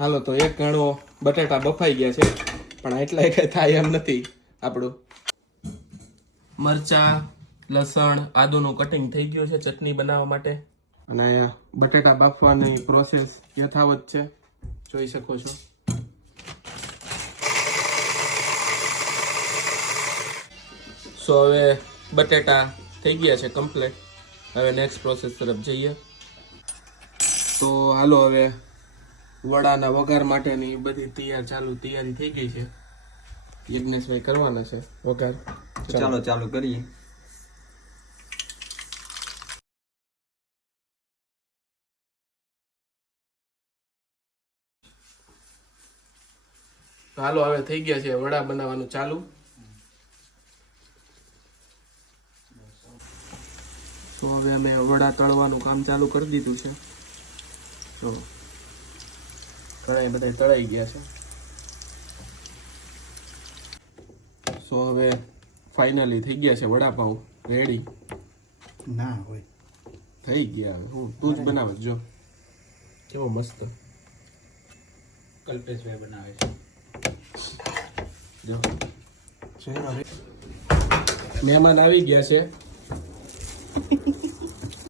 હાલો તો એક ઘણો બટાટા બફાઈ ગયા છે, પણ એટલા કઈ થાય એમ નથી. આપણું મરચા, લસણ, આદુનું કટિંગ થઈ ગયું છે ચટણી બનાવવા માટે. અને અહીંયા બટાટા બાફવાની પ્રોસેસ યથાવત છે, જોઈ શકો છો. સો હવે બટાટા થઈ ગયા છે કમ્પ્લીટ. હવે નેક્સ્ટ પ્રોસેસ તરફ જઈએ. તો હાલો હવે વડાના વઘાર માટેની બધી તૈયારી થઈ ગઈ છે. યજ્ઞેશભાઈ કરવાના છે વઘાર. ચાલો ચાલુ કરીએ. હાલો હવે થઈ ગયા છે વડા બનાવવાનું ચાલુ. તો હવે અમે વડા તળવાનું કામ ચાલુ કરી દીધું છે. તો ઘણા બધા તળાઈ ગયા છે. સો હવે ફાઇનલી થઈ ગયા છે વડાપાઉં રેડી. ના હોય થઈ ગયા. હવે હું તું જ બનાવે જો કેવો મસ્ત. કલ્પેશભાઈ બનાવે છે. જો મહેમાન આવી ગયા છે.